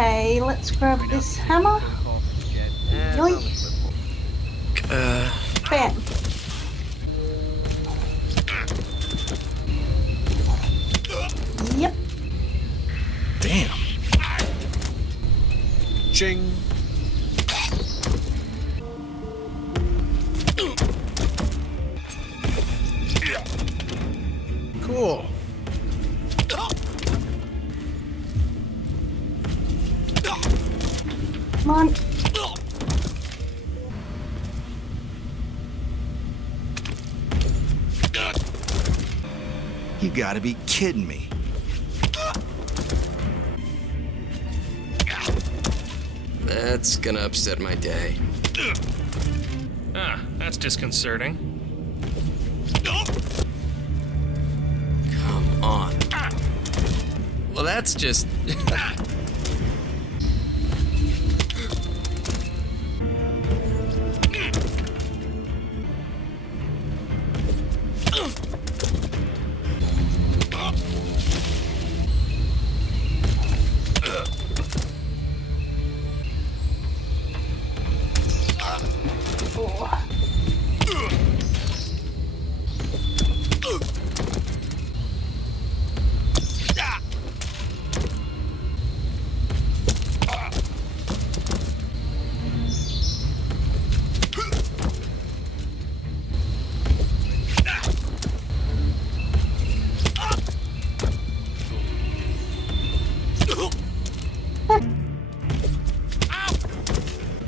Okay, let's grab this hammer. Yoink. Bam. Yep. Damn. Ching. Cool. Come on. You gotta be kidding me. That's gonna upset my day. Ah, that's disconcerting. Come on. Well, that's just...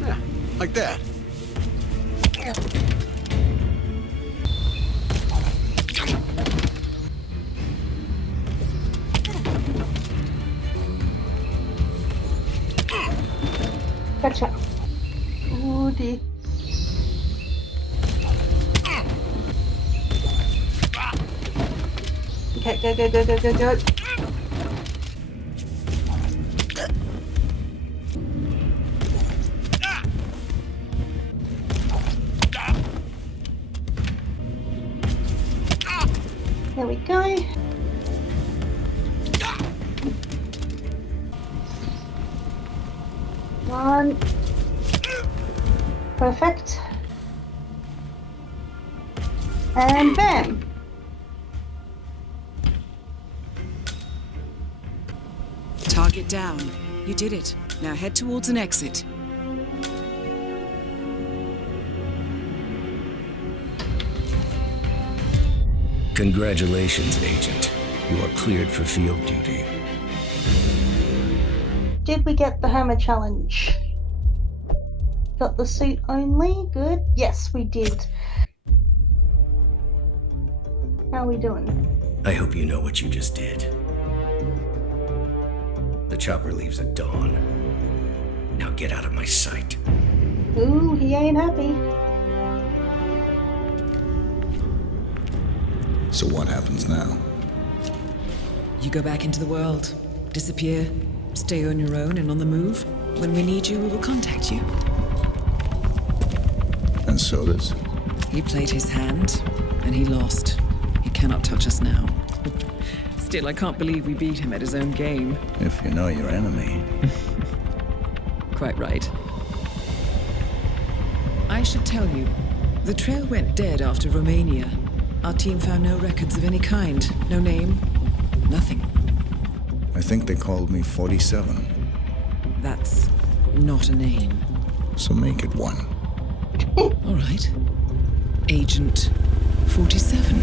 Yeah, like that. Gotcha. Oh dear. Okay, go, go, go, go, go, go. There we go. One. Perfect. And bam. Target down. You did it. Now head towards an exit. Congratulations, Agent. You are cleared for field duty. Did we get the hammer challenge? Got the suit only? Good. Yes, we did. How are we doing? I hope you know what you just did. The chopper leaves at dawn. Now get out of my sight. Ooh, he ain't happy. So what happens now? You go back into the world, disappear, stay on your own and on the move. When we need you, we will contact you. And so does. He played his hand, and he lost. He cannot touch us now. Still, I can't believe we beat him at his own game. If you know your enemy. Quite right. I should tell you, the trail went dead after Romania. Our team found no records of any kind. No name, nothing. I think they called me 47. That's not a name. So make it one. All right. Agent 47.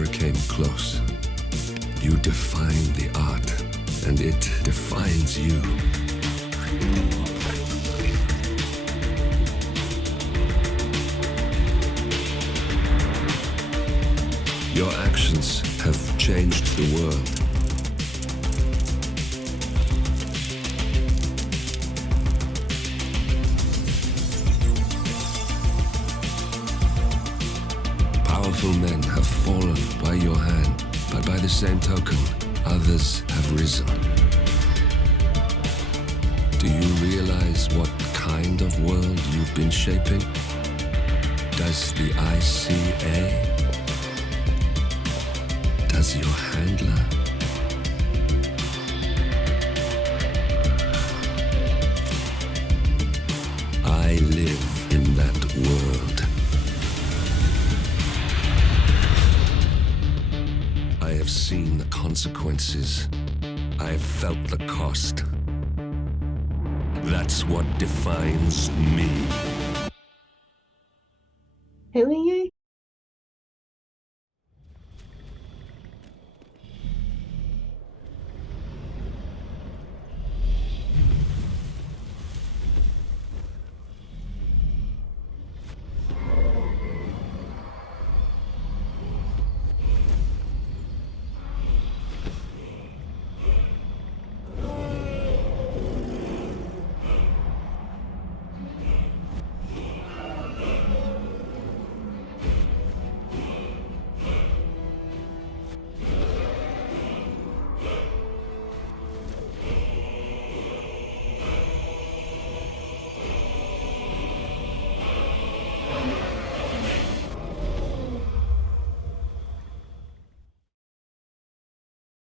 never came close. You define the art, and it defines you. Your actions have changed the world. Powerful men have fallen by your hand, but by the same token, others have risen. Do you realize what kind of world you've been shaping? Does the ICA? Does your handler? I live in that world. I have seen the consequences. I have felt the cost. That's what defines me.